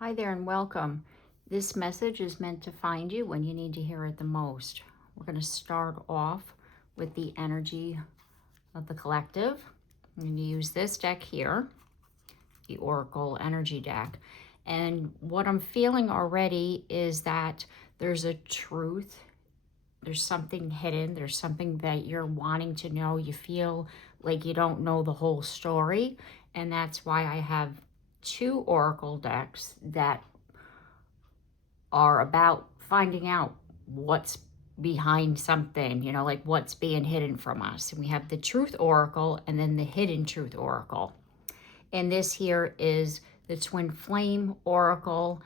Hi there and welcome. This message is meant to find you when you need to hear it the most. We're going to start off with the energy of the collective. I'm going to use this deck here, the Oracle Energy deck. And what I'm feeling already is that there's a truth, there's something hidden, there's something that you're wanting to know. You feel like you don't know the whole story. And that's why I have two Oracle decks that are about finding out what's behind something, like what's being hidden from us. And we have the Truth Oracle and then the Hidden Truth Oracle. And this here is the Twin Flame Oracle.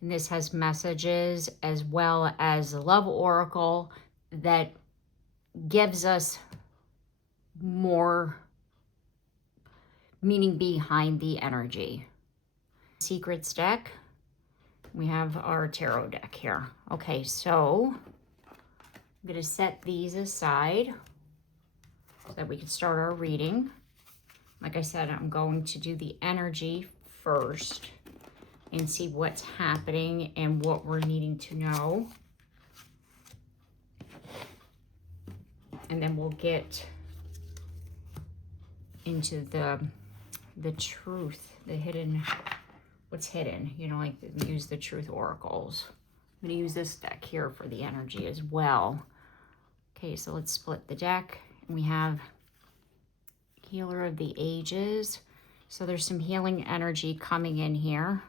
And this has messages as well as the Love Oracle that gives us more meaning behind the energy. Secrets deck. We have our tarot deck here. Okay, so I'm going to set these aside so that we can start our reading. Like I said, I'm going to do the energy first and see what's happening and what we're needing to know. And then we'll get into the truth, the hidden, what's hidden, like use the truth oracles. I'm going to use this deck here for the energy as well. Okay, so let's split the deck. We have Healer of the Ages. So there's some healing energy coming in here.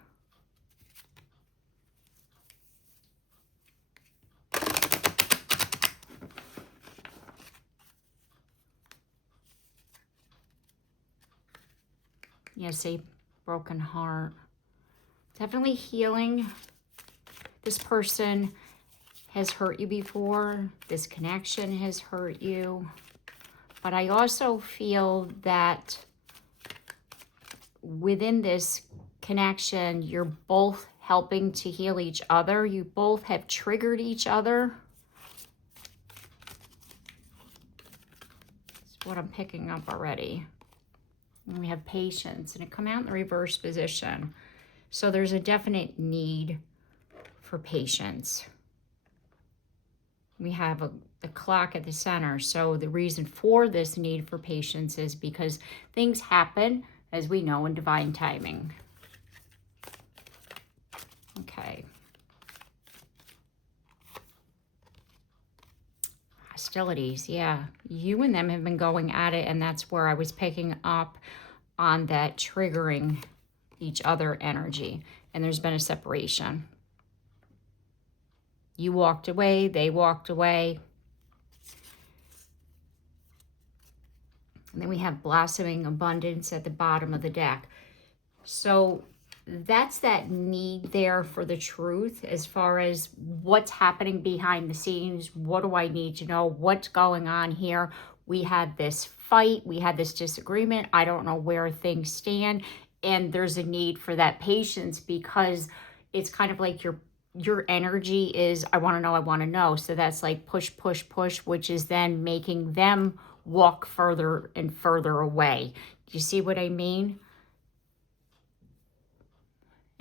Yes, a broken heart. Definitely healing. This person has hurt you before. This connection has hurt you. But I also feel that within this connection, you're both helping to heal each other. You both have triggered each other. That's what I'm picking up already. And we have patience, and it come out in the reverse position. So there's a definite need for patience. We have the clock at the center. So the reason for this need for patience is because things happen, as we know, in divine timing. Okay. Hostilities, yeah. You and them have been going at it, and that's where I was picking up on that triggering each other energy. And there's been a separation. You walked away, they walked away. And then we have blossoming abundance at the bottom of the deck. So that's that need there for the truth as far as what's happening behind the scenes. What do I need to know? What's going on here? We had this fight. We had this disagreement. I don't know where things stand. And there's a need for that patience because it's kind of like your energy is, I want to know. So that's like push, push, push, which is then making them walk further and further away. Do you see what I mean?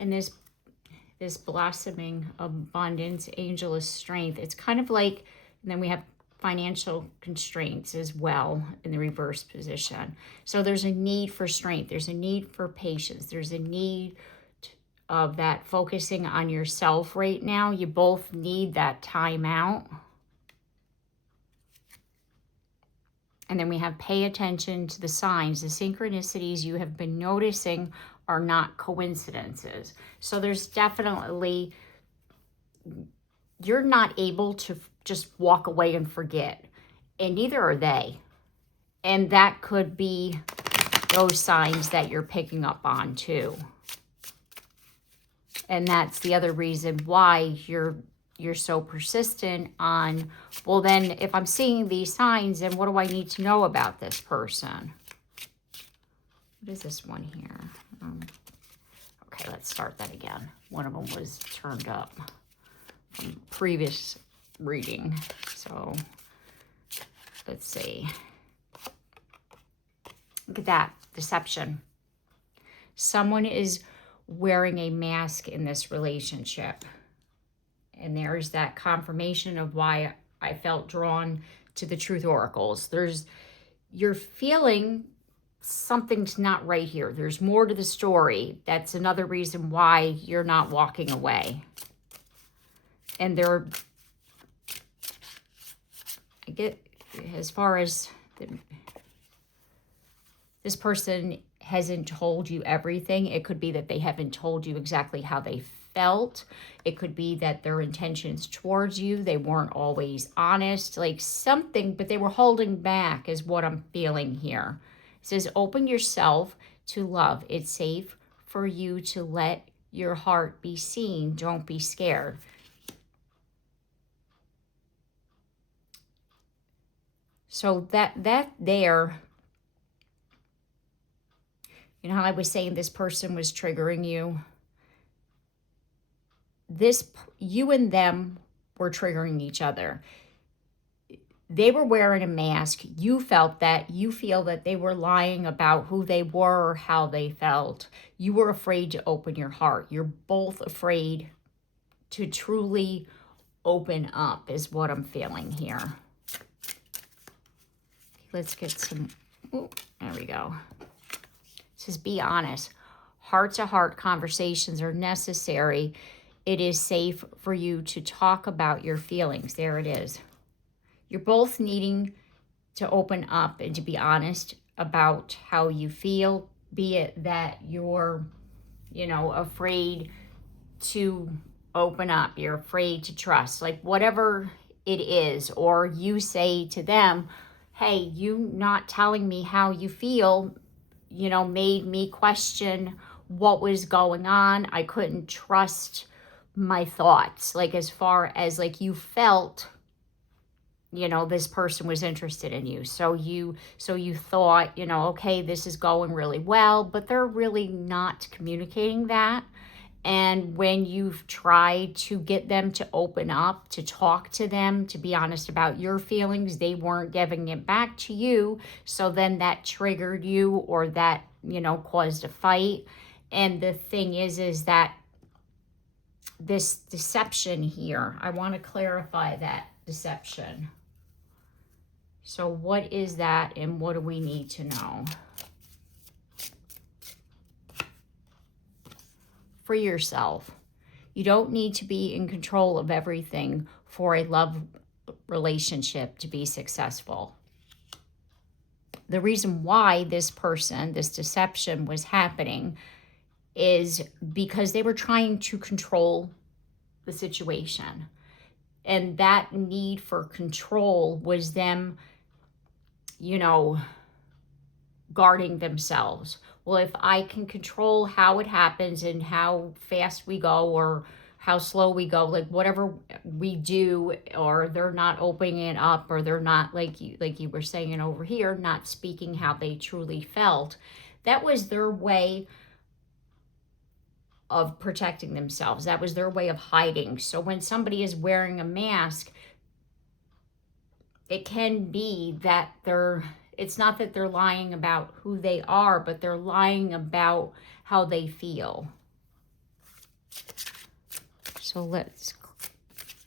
And this blossoming abundance, angel of strength, it's kind of like, and then we have financial constraints as well in the reverse position. So there's a need for strength. There's a need for patience. There's a need of that focusing on yourself right now. You both need that time out. And then we have pay attention to the signs. The synchronicities you have been noticing are not coincidences. So there's definitely, you're not able to just walk away and forget. And neither are they. And that could be those signs that you're picking up on too. And that's the other reason why you're so persistent on, well, then if I'm seeing these signs, then what do I need to know about this person? What is this one here? Okay, let's start that again. One of them was turned up from previous reading. So let's see. Look at that, deception. Someone is wearing a mask in this relationship. And there's that confirmation of why I felt drawn to the Truth Oracles. You're feeling something's not right here. There's more to the story. That's another reason why you're not walking away. And I get, as far as this person hasn't told you everything. It could be that they haven't told you exactly how they felt. It could be that their intentions towards you, they weren't always honest, like something, but they were holding back is what I'm feeling here. It says, open yourself to love. It's safe for you to let your heart be seen. Don't be scared. So that there, you know how I was saying this person was triggering you? You and them were triggering each other. They were wearing a mask. You felt that. You feel that they were lying about who they were or how they felt. You were afraid to open your heart. You're both afraid to truly open up is what I'm feeling here. Let's get some, there we go. It says, be honest. Heart-to-heart conversations are necessary. It is safe for you to talk about your feelings. There it is. You're both needing to open up and to be honest about how you feel, be it that you're, afraid to open up, you're afraid to trust, like whatever it is, or you say to them, hey, you not telling me how you feel, made me question what was going on. I couldn't trust my thoughts, like as far as like you felt, this person was interested in you. So you thought, okay, this is going really well, but they're really not communicating that. And when you've tried to get them to open up, to talk to them, to be honest about your feelings, they weren't giving it back to you. So then that triggered you, or that, caused a fight. And the thing is that this deception here, I want to clarify that deception. So what is that, and what do we need to know? Free yourself. You don't need to be in control of everything for a love relationship to be successful. The reason why this deception was happening is because they were trying to control the situation. And that need for control was them, guarding themselves. Well, if I can control how it happens and how fast we go or how slow we go, like whatever we do, or they're not opening it up, or they're not, like you were saying over here, not speaking how they truly felt, that was their way of protecting themselves. That was their way of hiding. So when somebody is wearing a mask, it can be that it's not that they're lying about who they are, but they're lying about how they feel. So let's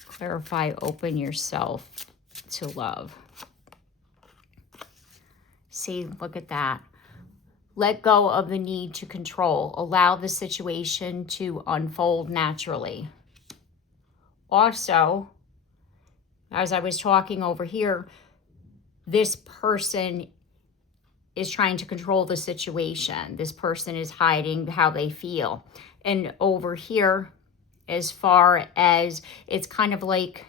clarify, open yourself to love. See, look at that. Let go of the need to control. Allow the situation to unfold naturally. Also, as I was talking over here, this person is trying to control the situation. This person is hiding how they feel. And over here, as far as it's kind of like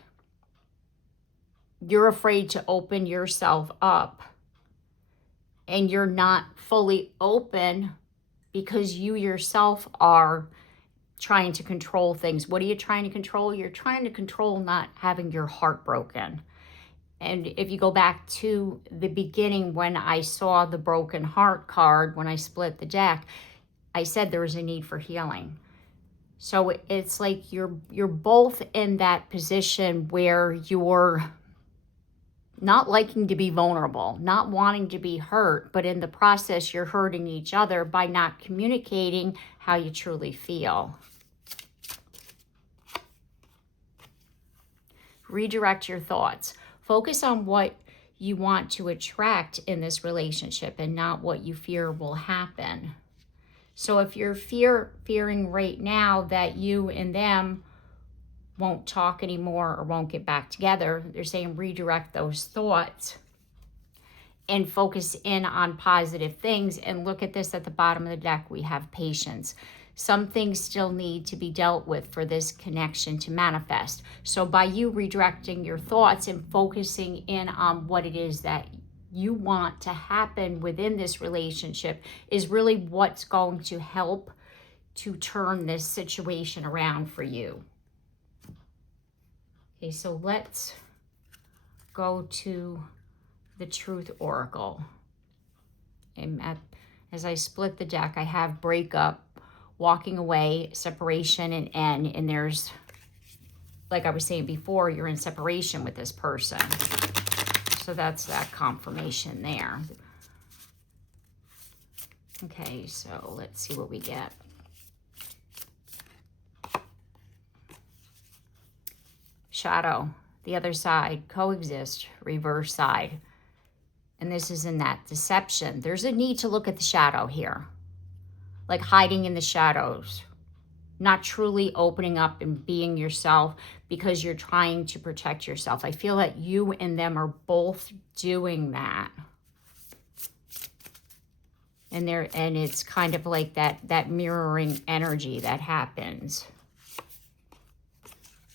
you're afraid to open yourself up, and you're not fully open because you yourself are trying to control things. What are you trying to control? You're trying to control not having your heart broken. And if you go back to the beginning, when I saw the broken heart card, when I split the deck, I said there was a need for healing. So it's like you're both in that position where you're not liking to be vulnerable, not wanting to be hurt, but in the process, you're hurting each other by not communicating how you truly feel. Redirect your thoughts. Focus on what you want to attract in this relationship and not what you fear will happen. So if you're fearing right now that you and them won't talk anymore or won't get back together, they're saying redirect those thoughts and focus in on positive things. And look at this at the bottom of the deck, we have patience. Some things still need to be dealt with for this connection to manifest. So by you redirecting your thoughts and focusing in on what it is that you want to happen within this relationship is really what's going to help to turn this situation around for you. Okay, so let's go to the Truth Oracle. And as I split the deck, I have breakup, walking away, separation, and end. And there's, like I was saying before, you're in separation with this person. So that's that confirmation there. Okay, so let's see what we get. Shadow, the other side, coexist, reverse side. And this is in that deception. There's a need to look at the shadow here. Like hiding in the shadows. Not truly opening up and being yourself because you're trying to protect yourself. I feel that you and them are both doing that. And it's kind of like that mirroring energy that happens.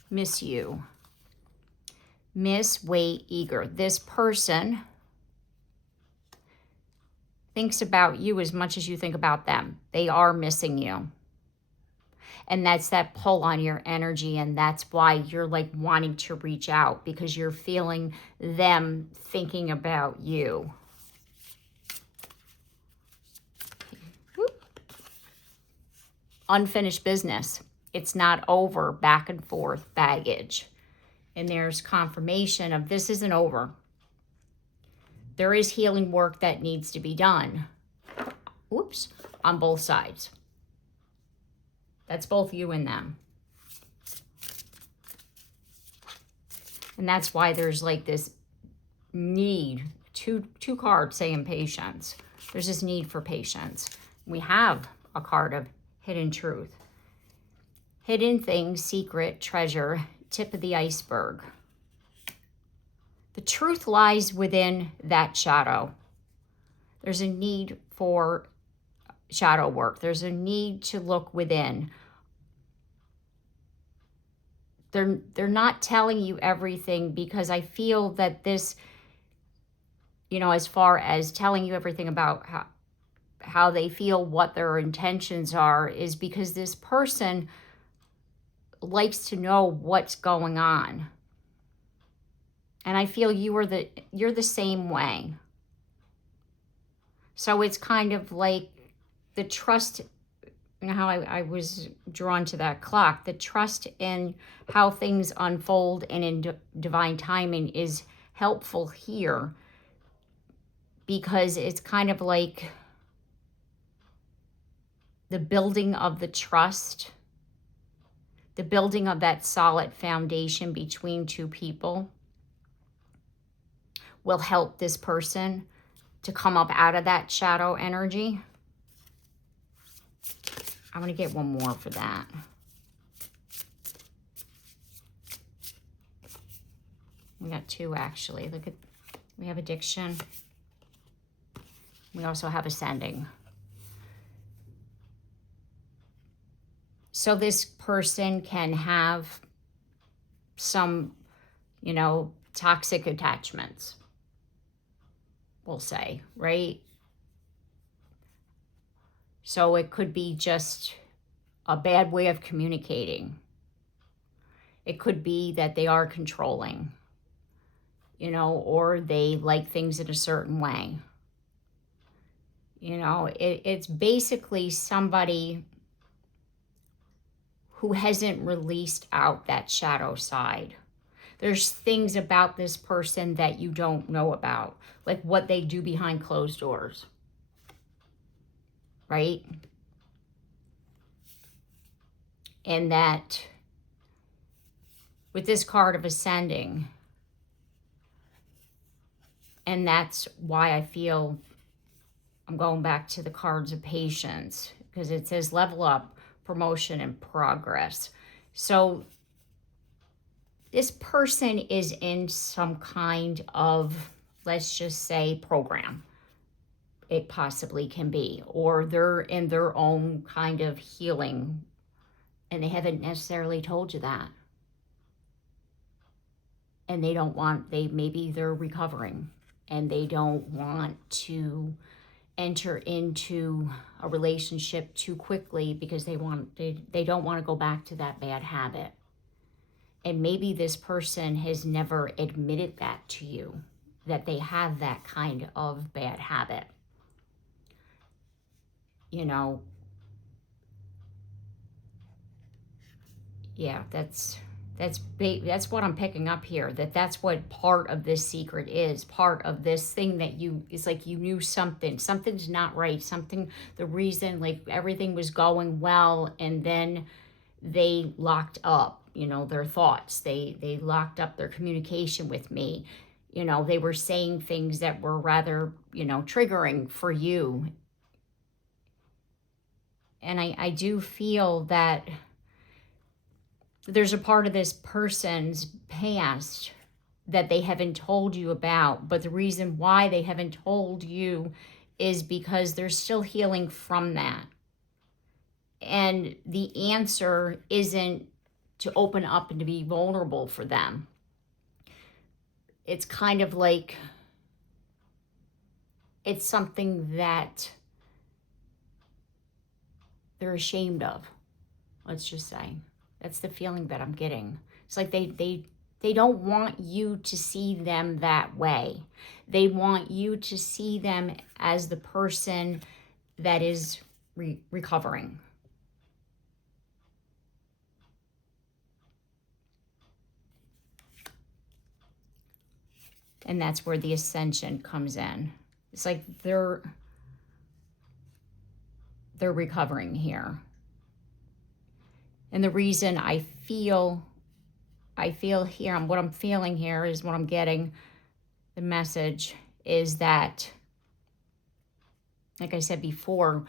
Miss you. Miss, wait, eager. This person thinks about you as much as you think about them. They are missing you. And that's that pull on your energy, and that's why you're like wanting to reach out, because you're feeling them thinking about you. Whoop. Unfinished business. It's not over, back and forth, baggage. And there's confirmation of this isn't over. There is healing work that needs to be done. Oops, on both sides. That's both you and them. And that's why there's like this need, two cards saying patience. There's this need for patience. We have a card of hidden truth. Hidden things, secret, treasure, tip of the iceberg. The truth lies within that shadow. There's a need for shadow work. There's a need to look within. They're not telling you everything, because I feel that this, as far as telling you everything about how they feel, what their intentions are, is because this person likes to know what's going on. And I feel you're the same way. So it's kind of like the trust, how I was drawn to that clock, the trust in how things unfold and in divine timing is helpful here, because it's kind of like the building of the trust, the building of that solid foundation between two people will help this person to come up out of that shadow energy. I'm going to get one more for that. We got two, actually. Look at, we have addiction. We also have ascending. So this person can have some, toxic attachments, we'll say, right? So it could be just a bad way of communicating. It could be that they are controlling, or they like things in a certain way. It's basically somebody who hasn't released out that shadow side. There's things about this person that you don't know about, like what they do behind closed doors, right? And that with this card of ascending, and that's why I feel I'm going back to the cards of patience, because it says level up, promotion, and progress. So this person is in some kind of, let's just say, program. It possibly can be, or they're in their own kind of healing, and they haven't necessarily told you that. And they don't want, maybe they're recovering, and they don't want to enter into a relationship too quickly because they don't want to go back to that bad habit. And maybe this person has never admitted that to you, that they have that kind of bad habit. You know, yeah, that's what I'm picking up here, that's what part of this secret is. Part of this thing that it's like you knew something's not right, the reason, like everything was going well, and then they locked up, their thoughts. They locked up their communication with me. They were saying things that were rather, triggering for you. And I do feel that there's a part of this person's past that they haven't told you about, but the reason why they haven't told you is because they're still healing from that. And the answer isn't to open up and to be vulnerable for them. It's kind of like it's something that they're ashamed of, let's just say. That's the feeling that I'm getting. It's like they don't want you to see them that way. They want you to see them as the person that is recovering. And that's where the ascension comes in. It's like they're recovering here. And the reason I feel here, what I'm feeling here is what I'm getting, the message is that, like I said before,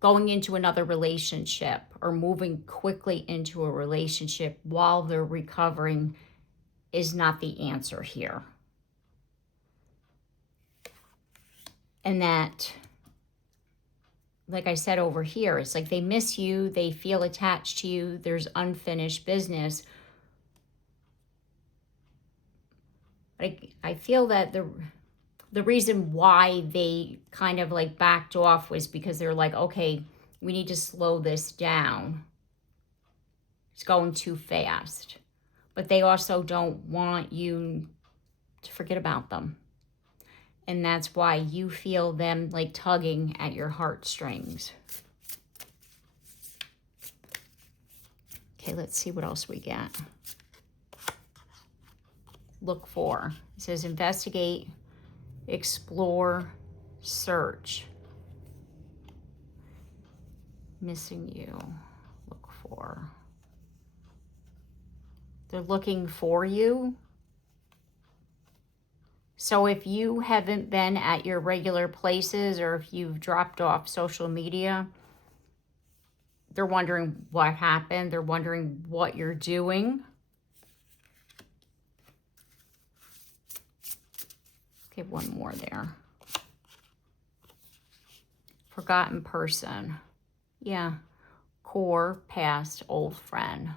going into another relationship or moving quickly into a relationship while they're recovering is not the answer here. And that, like I said over here, it's like they miss you, they feel attached to you, there's unfinished business. I feel that the reason why they kind of like backed off was because they're like, okay, we need to slow this down. It's going too fast. But they also don't want you to forget about them. And that's why you feel them like tugging at your heartstrings. Okay, let's see what else we get. Look for. It says investigate, explore, search. Missing you. Look for. They're looking for you. So if you haven't been at your regular places, or if you've dropped off social media, they're wondering what happened. They're wondering what you're doing. Okay, one more there. Forgotten person. Yeah. Core, past, old friend.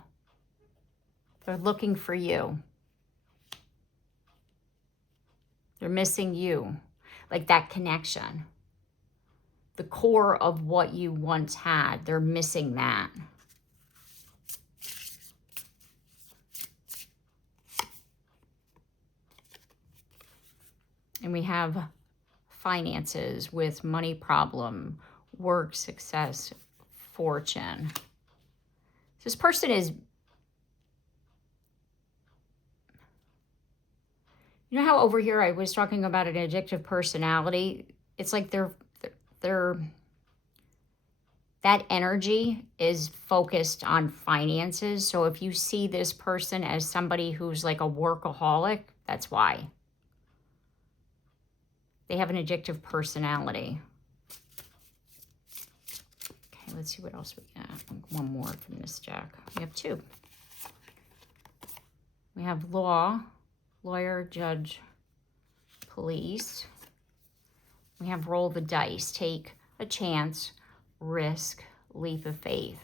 They're looking for you. They're missing you, like that connection. The core of what you once had, they're missing that. And we have finances with money problem, work, success, fortune. This person is, you know how over here I was talking about an addictive personality? It's like they're that energy is focused on finances. So if you see this person as somebody who's like a workaholic, that's why. They have an addictive personality. Okay, let's see what else we got. One more from this deck. We have two. We have law, lawyer, judge, police. We have roll the dice, take a chance, risk, leap of faith.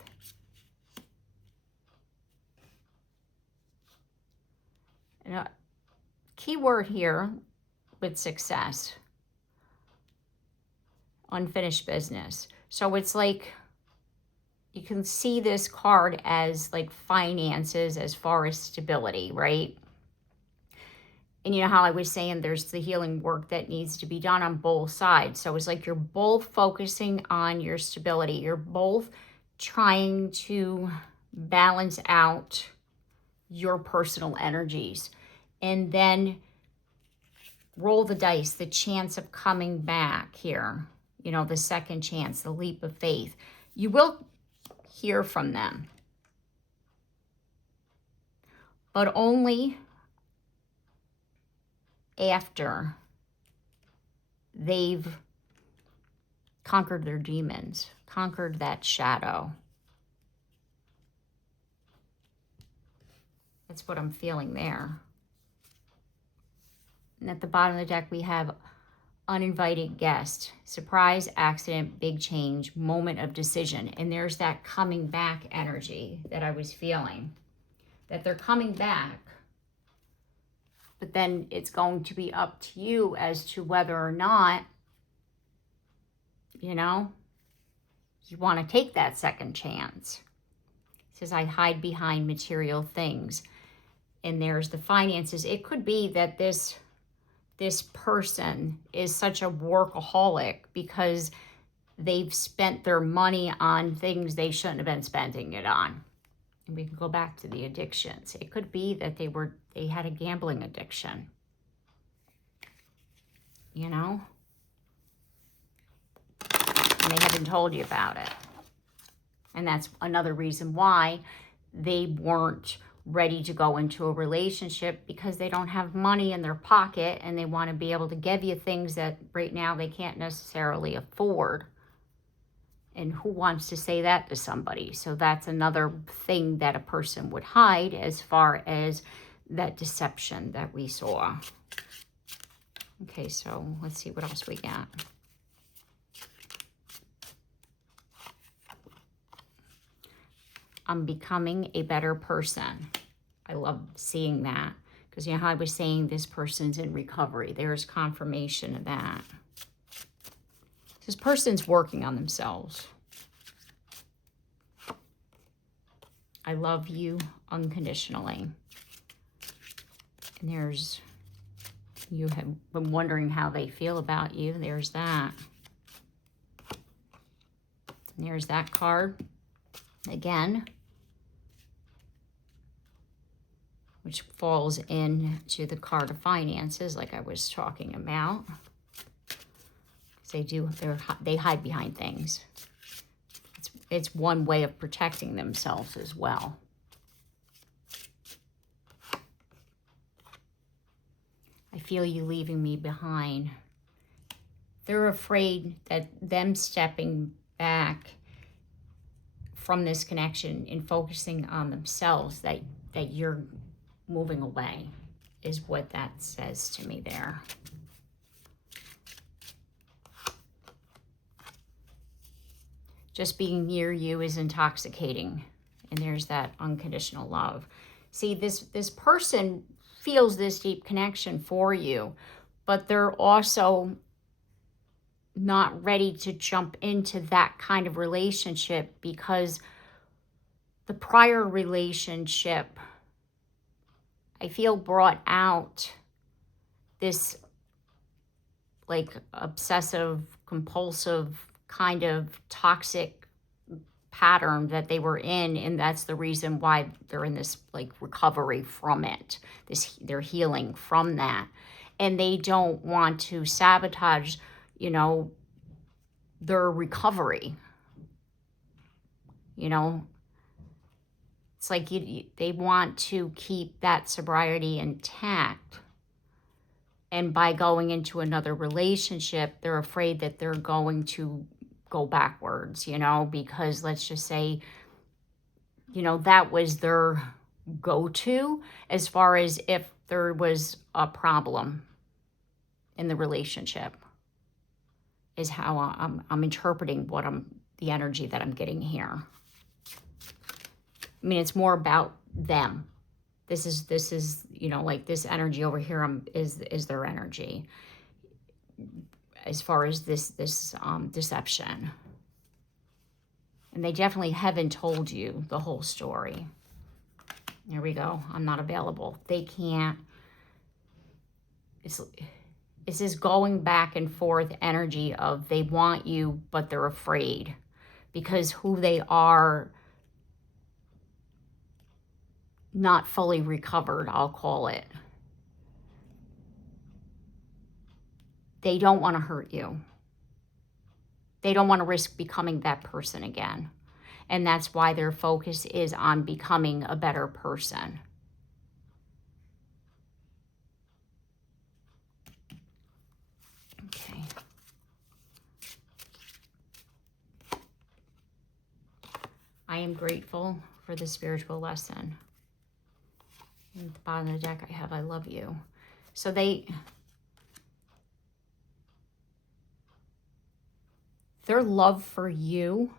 And a key word here with success, unfinished business. So it's like, you can see this card as like finances as far as stability, right? And you know how I was saying there's the healing work that needs to be done on both sides. So it's like you're both focusing on your stability. You're both trying to balance out your personal energies. And then roll the dice, the chance of coming back here. You know, the second chance, the leap of faith. You will hear from them, but only after they've conquered their demons, conquered that shadow. That's what I'm feeling there. And at the bottom of the deck, we have uninvited guest, surprise, accident, big change, moment of decision. And there's that coming back energy that I was feeling, that they're coming back. But then it's going to be up to you as to whether or not, you know, you want to take that second chance. It says, I hide behind material things. And there's the finances. It could be that this person is such a workaholic because they've spent their money on things they shouldn't have been spending it on. And we can go back to the addictions. It could be that they had a gambling addiction. You know? And they haven't told you about it. And that's another reason why they weren't ready to go into a relationship, because they don't have money in their pocket and they want to be able to give you things that right now they can't necessarily afford. And who wants to say that to somebody? So that's another thing that a person would hide as far as that deception that we saw. Okay, so let's see what else we got. I'm becoming a better person. I love seeing that, because you know how I was saying this person's in recovery. There's confirmation of that. This person's working on themselves. I love you unconditionally. And there's, you have been wondering how they feel about you. There's that. And there's that card again, which falls into the card of finances, like I was talking about. They hide behind things. It's one way of protecting themselves as well. I feel you leaving me behind. They're afraid that them stepping back from this connection and focusing on themselves, that you're moving away, is what that says to me there. Just being near you is intoxicating. And there's that unconditional love. See, this person feels this deep connection for you, but they're also not ready to jump into that kind of relationship, because the prior relationship, I feel, brought out this like obsessive, compulsive kind of toxic pattern that they were in, and that's the reason why they're in this like recovery from it. They're healing from that, and they don't want to sabotage, you know, their recovery. You know, it's like they want to keep that sobriety intact. And by going into another relationship, they're afraid that they're going to go backwards, you know, because let's just say, you know, that was their go-to as far as if there was a problem in the relationship, is how I'm interpreting the energy that I'm getting here. I mean, it's more about them. This is, you know, like this energy over here is their energy as far as this deception. And they definitely haven't told you the whole story. Here we go. I'm not available. They can't. It's this going back and forth energy of they want you, but they're afraid because who they are not fully recovered, I'll call it. They don't want to hurt you. They don't want to risk becoming that person again. And that's why their focus is on becoming a better person. Okay. I am grateful for the spiritual lesson. At the bottom of the deck I have, I love you. So their love for you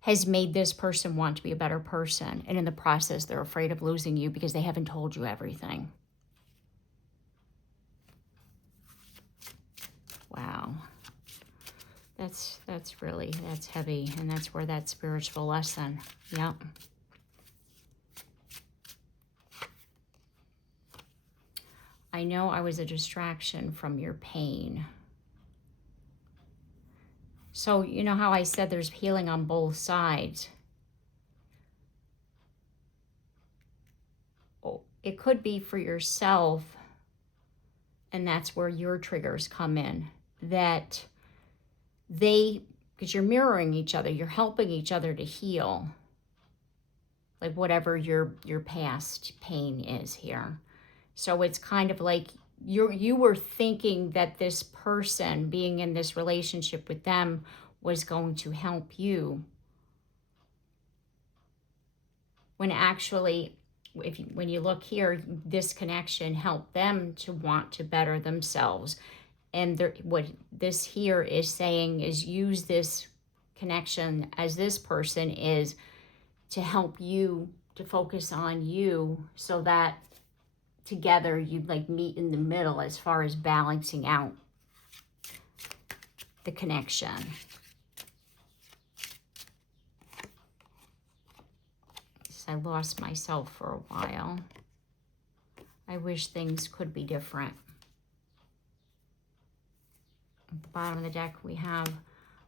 has made this person want to be a better person. And in the process, they're afraid of losing you because they haven't told you everything. Wow. That's heavy. And that's where that spiritual lesson. Yep. I know I was a distraction from your pain. So, you know how I said there's healing on both sides? Oh, it could be for yourself, and that's where your triggers come in. That because you're mirroring each other, you're helping each other to heal. Like whatever your past pain is here. So it's kind of like you were thinking that this person being in this relationship with them was going to help you, when actually when you look here, this connection helped them to want to better themselves. And what this here is saying is use this connection as this person is to help you to focus on you, so that together you'd like meet in the middle as far as balancing out the connection. I lost myself for a while. I wish things could be different. At the bottom of the deck we have,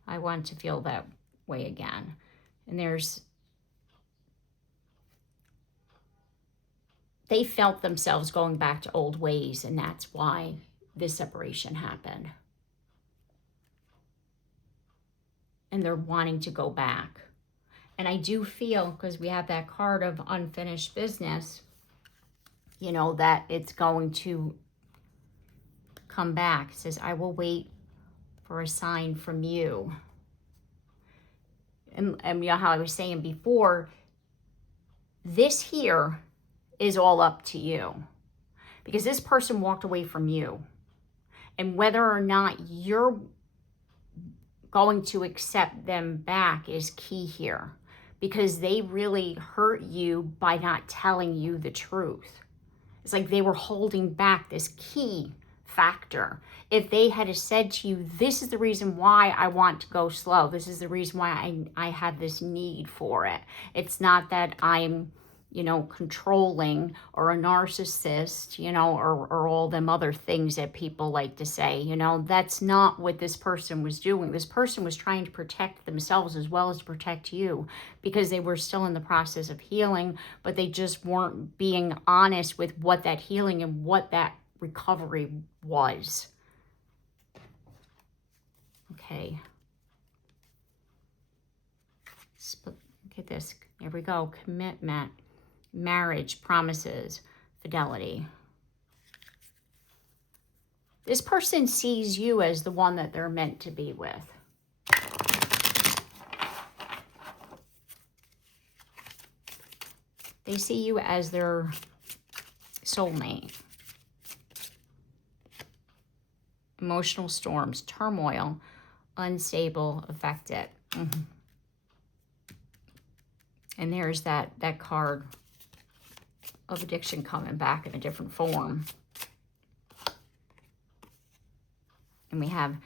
I want to feel that way again. And they felt themselves going back to old ways, and that's why this separation happened. And they're wanting to go back. And I do feel, because we have that card of unfinished business, you know, that it's going to come back. It says, I will wait for a sign from you. And you know how I was saying before, this here is all up to you. Because this person walked away from you. And whether or not you're going to accept them back is key here. Because they really hurt you by not telling you the truth. It's like they were holding back this key factor. If they had said to you, this is the reason why I want to go slow. This is the reason why I have this need for it. It's not that I'm, you know, controlling or a narcissist, you know, or all them other things that people like to say, you know, that's not what this person was doing. This person was trying to protect themselves as well as to protect you, because they were still in the process of healing, but they just weren't being honest with what that healing and what that recovery was. Okay. Look at this. Here we go. Commitment, marriage, promises, fidelity. This person sees you as the one that they're meant to be with. They see you as their soulmate. Emotional storms, turmoil, unstable, affected. And there's that card of addiction coming back in a different form. And we have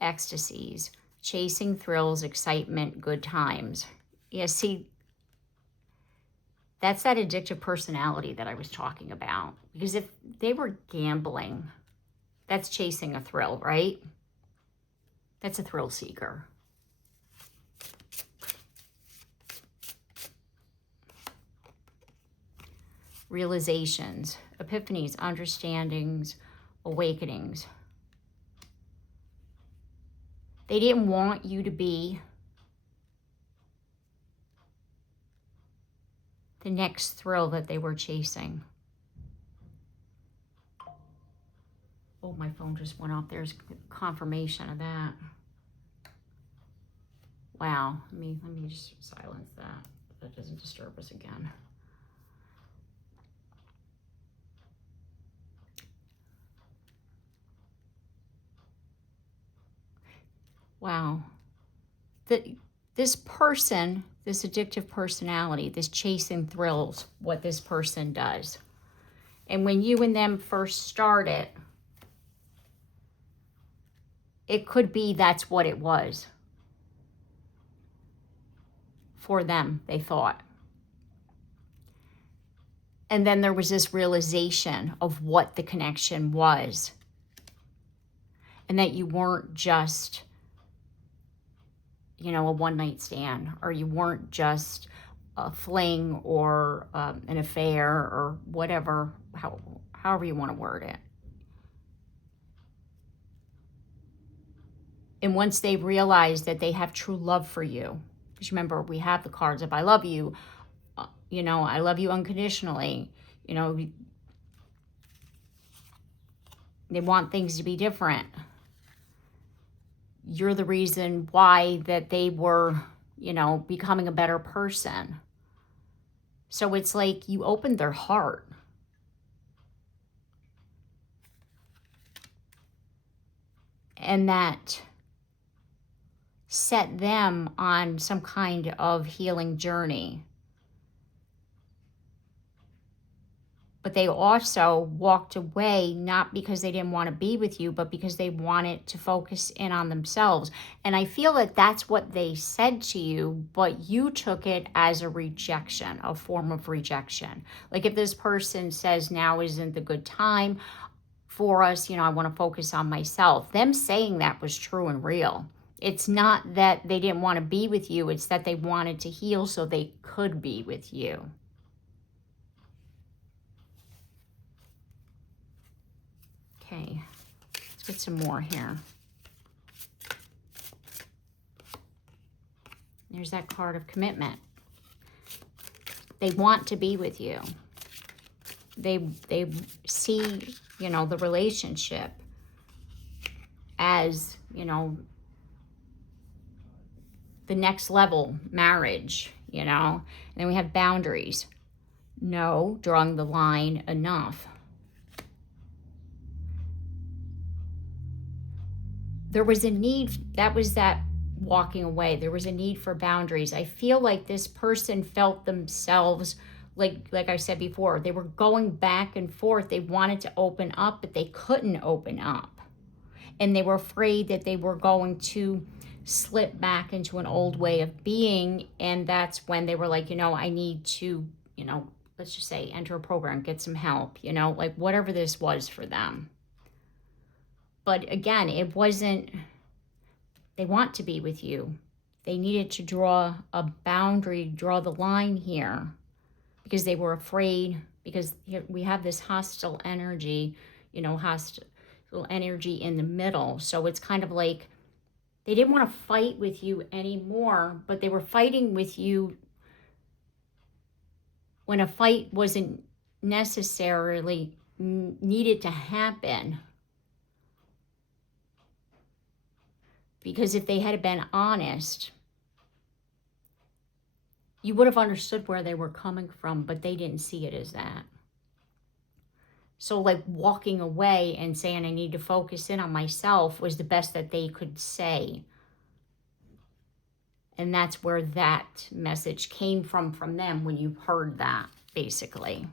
ecstasies, chasing thrills, excitement, good times. Yeah, see, that's that addictive personality that I was talking about. Because if they were gambling, that's chasing a thrill, right? That's a thrill seeker. Realizations, epiphanies, understandings, awakenings. They didn't want you to be the next thrill that they were chasing. Oh, my phone just went off. There's confirmation of that. Wow. Let me just silence that. That doesn't disturb us again. Wow. This person, this addictive personality, this chasing thrills, what this person does. And when you and them first started, it could be that's what it was. For them, they thought. And then there was this realization of what the connection was. And that you weren't just, you know, a one-night stand, or you weren't just a fling or an affair or whatever, however you want to word it. And once they realize that they have true love for you, because remember, we have the cards of I love you, you know, I love you unconditionally, you know, they want things to be different. You're the reason why that they were, you know, becoming a better person. So it's like you opened their heart. And that set them on some kind of healing journey. But they also walked away not because they didn't want to be with you, but because they wanted to focus in on themselves. And I feel that that's what they said to you, but you took it as a rejection, a form of rejection. Like if this person says now isn't the good time for us, you know, I want to focus on myself. Them saying that was true and real. It's not that they didn't want to be with you. It's that they wanted to heal so they could be with you. Okay, let's get some more here. There's that card of commitment. They want to be with you. They see, you know, the relationship as, you know, the next level, marriage, you know. And then we have boundaries. No, drawing the line, enough. There was a need, that was that walking away. There was a need for boundaries. I feel like this person felt themselves, like I said before, they were going back and forth. They wanted to open up, but they couldn't open up. And they were afraid that they were going to slip back into an old way of being. And that's when they were like, you know, I need to, you know, let's just say enter a program, get some help, you know, like whatever this was for them. But again, it wasn't, they want to be with you. They needed to draw a boundary, draw the line here, because they were afraid, because here we have this hostile energy, you know, hostile energy in the middle. So it's kind of like They didn't want to fight with you anymore, but they were fighting with you when a fight wasn't necessarily needed to happen. Because if they had been honest, you would have understood where they were coming from, but they didn't see it as that. So like walking away and saying, I need to focus in on myself, was the best that they could say. And that's where that message came from them when you heard that, basically.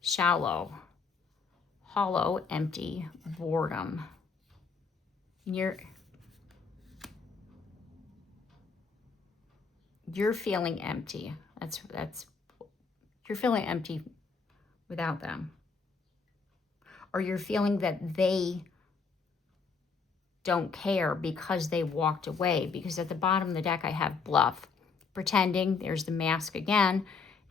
Shallow, hollow, empty, boredom. You're feeling empty. That's you're feeling empty without them. Or you're feeling that they don't care because they walked away. Because at the bottom of the deck, I have bluff, pretending, there's the mask again,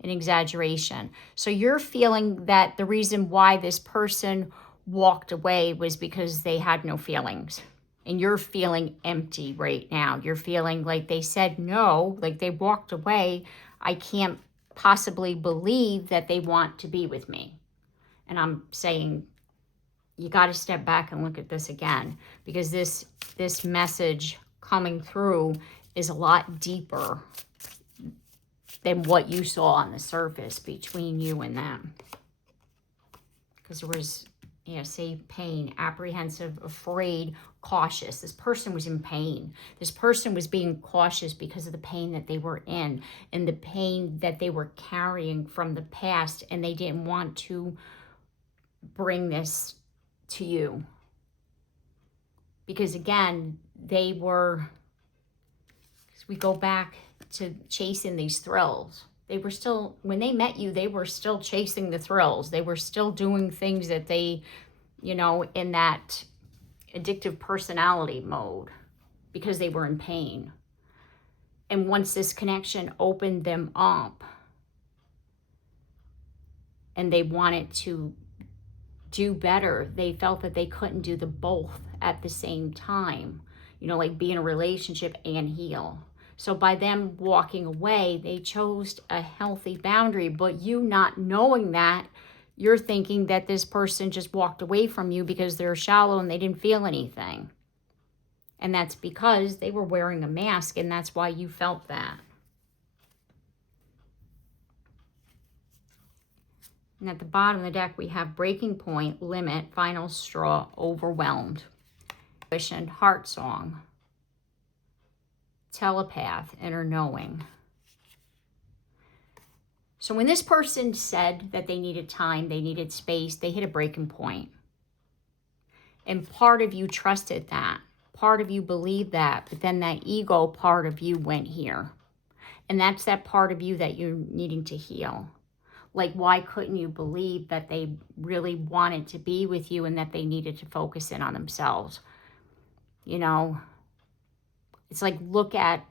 an exaggeration. So you're feeling that the reason why this person walked away was because they had no feelings. And you're feeling empty right now. You're feeling like they said no, like they walked away. I can't possibly believe that they want to be with me. And I'm saying, you got to step back and look at this again, because this message coming through is a lot deeper than what you saw on the surface between you and them. Because there was, say pain, apprehensive, afraid, cautious. This person was in pain. This person was being cautious because of the pain that they were in and the pain that they were carrying from the past, and they didn't want to bring this to you. Because again, they were, we go back to chasing these thrills. They were still, when they met you, they were still chasing the thrills. They were still doing things that they, in that addictive personality mode, because they were in pain. And once this connection opened them up and they wanted to do better, they felt that they couldn't do the both at the same time, like be in a relationship and heal. So by them walking away, they chose a healthy boundary. But you not knowing that, you're thinking that this person just walked away from you because they're shallow and they didn't feel anything. And that's because they were wearing a mask, and that's why you felt that. And at the bottom of the deck, we have breaking point, limit, final straw, overwhelmed, intuition, heart song, telepath, inner knowing. So when this person said that they needed time, they needed space, they hit a breaking point. And part of you trusted that. Part of you believed that. But then that ego part of you went here. And that's that part of you that you're needing to heal. Like, why couldn't you believe that they really wanted to be with you and that they needed to focus in on themselves? It's like, look at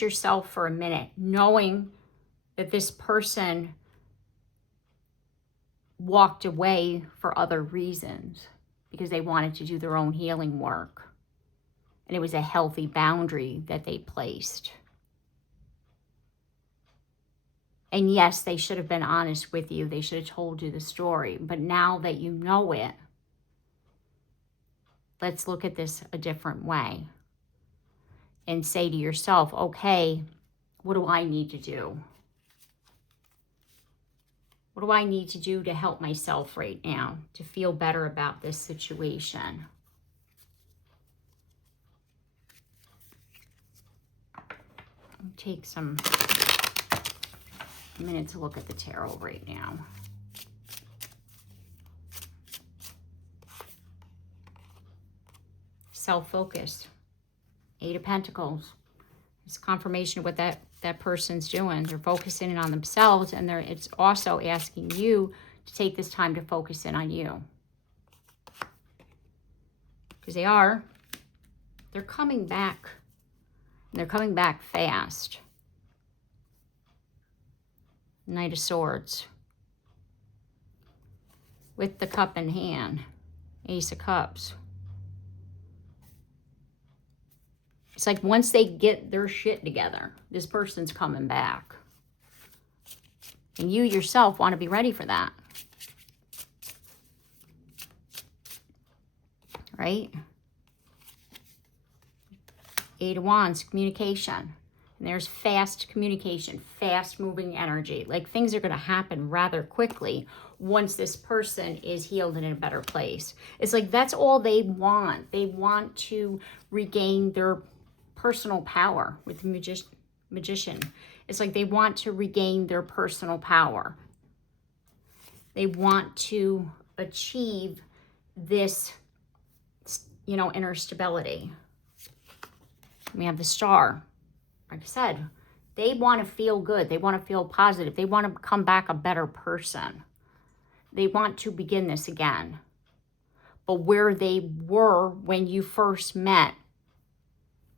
yourself for a minute, knowing that this person walked away for other reasons because they wanted to do their own healing work. And it was a healthy boundary that they placed. And yes, they should have been honest with you. They should have told you the story. But now that you know it, let's look at this a different way. And say to yourself, okay, what do I need to do? What do I need to do to help myself right now to feel better about this situation? I'll take some minute to look at the tarot right now. Self-focused. 8 of Pentacles. It's confirmation of what that person's doing. They're focusing in on themselves, and it's also asking you to take this time to focus in on you. Because they're coming back. And they're coming back fast. Knight of Swords. with the cup in hand. Ace of Cups. It's like once they get their shit together, this person's coming back. And you yourself want to be ready for that. Right? Eight of Wands, communication. And there's fast communication, fast moving energy. Like things are going to happen rather quickly once this person is healed and in a better place. It's like that's all they want. They want to regain their personal power with the magician. It's like they want to regain their personal power. They want to achieve this, you know, inner stability. We have the Star. Like I said, they want to feel good. They want to feel positive. They want to come back a better person. They want to begin this again. But where they were when you first met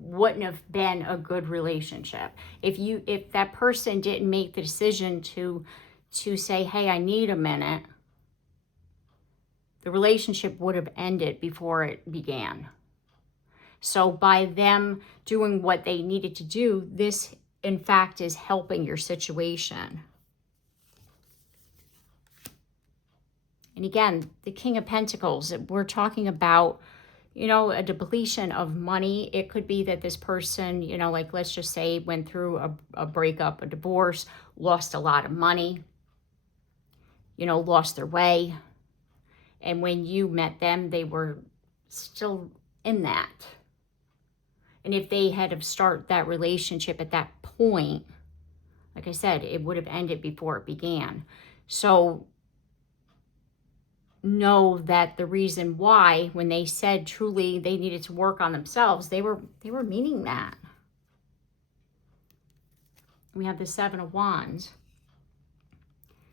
wouldn't have been a good relationship. If that person didn't make the decision to say, hey, I need a minute, the relationship would have ended before it began. So by them doing what they needed to do, this in fact is helping your situation. And again, the King of Pentacles, we're talking about, you know, a depletion of money. It could be that this person, you know, like let's just say went through a breakup, a divorce, lost a lot of money, you know, lost their way. And when you met them, they were still in that. And if they had to start that relationship at that point, like I said, it would have ended before it began. So know that the reason why, when they said truly they needed to work on themselves, they were meaning that. We have the Seven of Wands.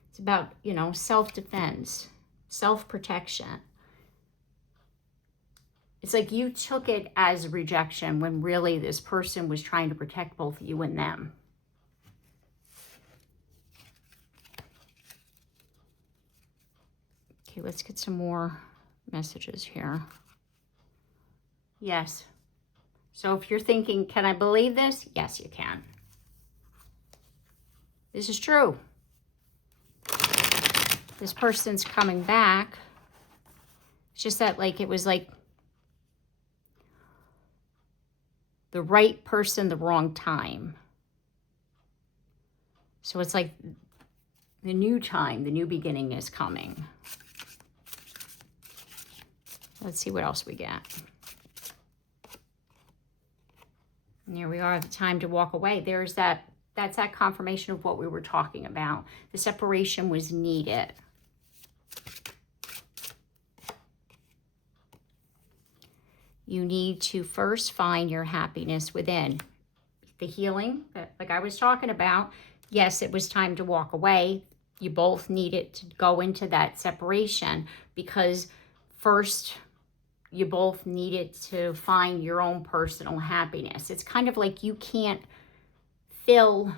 It's about, you know, self-defense, self-protection. It's like you took it as rejection when really this person was trying to protect both you and them. Okay, let's get some more messages here. Yes. So if you're thinking, can I believe this? Yes, you can. This is true. This person's coming back. It's just that, like, it was like the right person, the wrong time. So it's like the new time, the new beginning is coming. Let's see what else we get. And here we are, the time to walk away. That's that confirmation of what we were talking about. The separation was needed. You need to first find your happiness within. The healing, like I was talking about, yes, it was time to walk away. You both needed to go into that separation because first you both needed to find your own personal happiness. It's kind of like you can't fill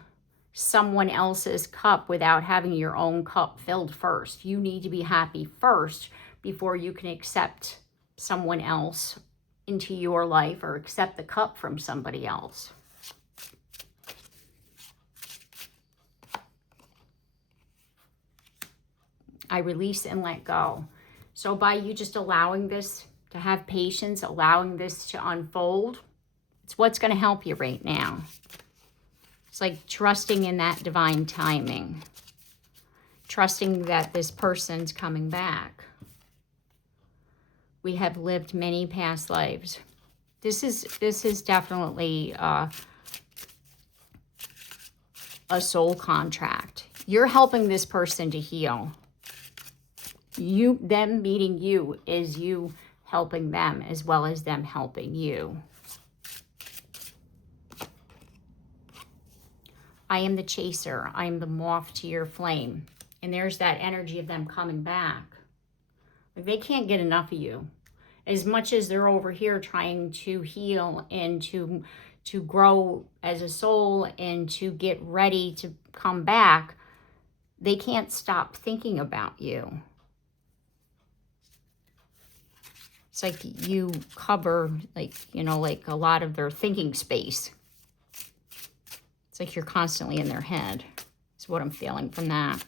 someone else's cup without having your own cup filled first. You need to be happy first before you can accept someone else into your life or accept the cup from somebody else. I release and let go. So by you just allowing this to have patience, allowing this to unfold, it's what's going to help you right now. It's like trusting in that divine timing. Trusting that this person's coming back. We have lived many past lives. This is definitely a soul contract. You're helping this person to heal. Them meeting you is you helping them as well as them helping you. I am the chaser. I am the moth to your flame. And there's that energy of them coming back. They can't get enough of you. As much as they're over here trying to heal and to grow as a soul and to get ready to come back, they can't stop thinking about you. It's like you cover, like, you know, like a lot of their thinking space. It's like you're constantly in their head. Is what I'm feeling from that.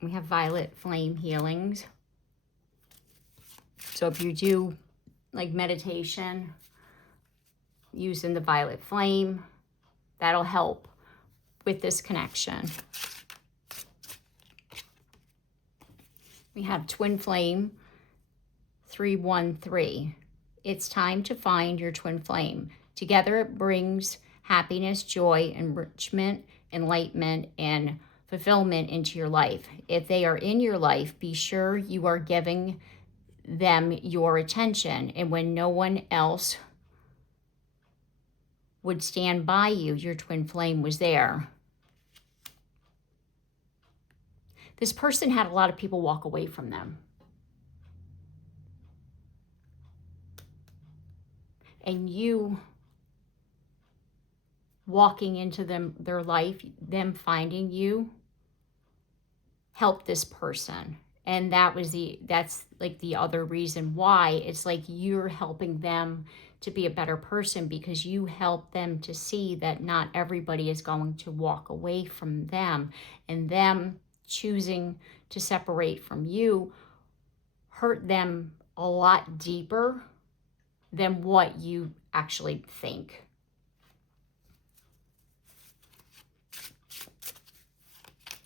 We have violet flame healings. So if you do like meditation using the violet flame, that'll help with this connection. We have twin flame 313. It's time to find your twin flame. Together it brings happiness, joy, enrichment, enlightenment, and fulfillment into your life. If they are in your life, be sure you are giving them your attention. And when no one else would stand by you, your twin flame was there. This person had a lot of people walk away from them. And you walking into their life, them finding you, helped this person. And that's like the other reason why it's like you're helping them to be a better person, because you help them to see that not everybody is going to walk away from them, and them choosing to separate from you hurt them a lot deeper than what you actually think.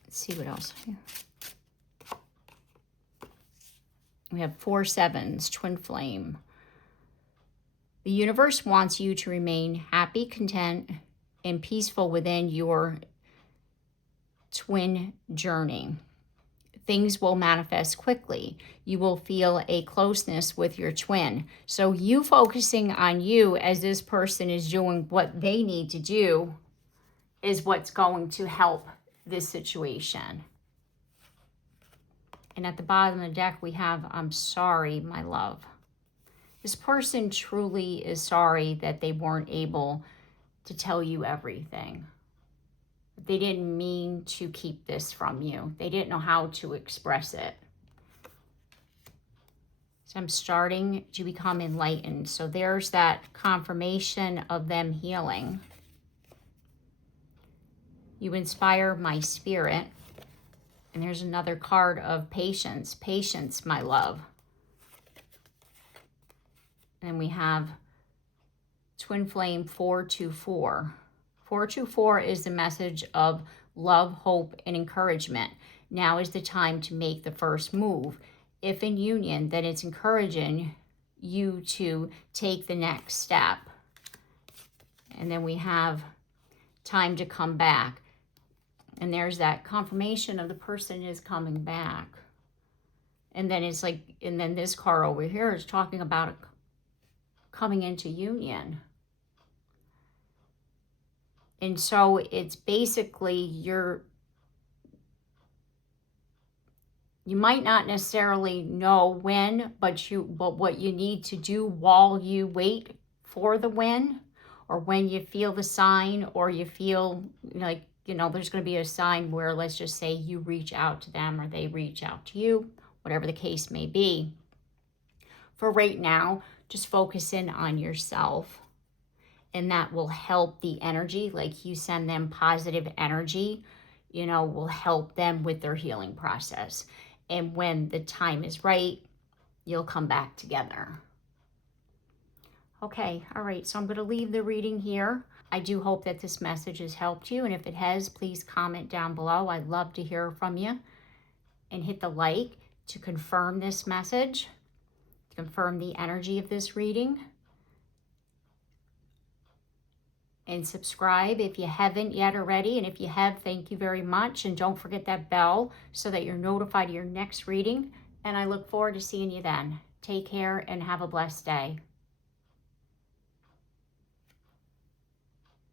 Let's see what else. We have 4 sevens, twin flame. The universe wants you to remain happy, content, and peaceful within your twin journey. Things will manifest quickly. You will feel a closeness with your twin. So you focusing on you as this person is doing what they need to do is what's going to help this situation. And at the bottom of the deck, we have, I'm sorry, my love. This person truly is sorry that they weren't able to tell you everything. They didn't mean to keep this from you. They didn't know how to express it. So I'm starting to become enlightened. So there's that confirmation of them healing. You inspire my spirit. And there's another card of patience. Patience, my love. And we have twin flame 424. 424 is the message of love, hope, and encouragement. Now is the time to make the first move. If in union, then it's encouraging you to take the next step. And then we have time to come back. And there's that confirmation of the person is coming back. And then it's like, and then this card over here is talking about coming into union. And so it's basically you might not necessarily know when, but what you need to do while you wait for the when, or when you feel the sign, or you feel like, you know, there's going to be a sign where, let's just say, you reach out to them or they reach out to you, whatever the case may be. For right now, just focus in on yourself. And that will help the energy, like you send them positive energy, you know, will help them with their healing process. And when the time is right, you'll come back together. Okay, all right, so I'm going to leave the reading here. I do hope that this message has helped you. And if it has, please comment down below. I'd love to hear from you. And hit the like to confirm this message, to confirm the energy of this reading. And subscribe if you haven't yet already. And if you have, thank you very much. And don't forget that bell so that you're notified of your next reading. And I look forward to seeing you then. Take care and have a blessed day.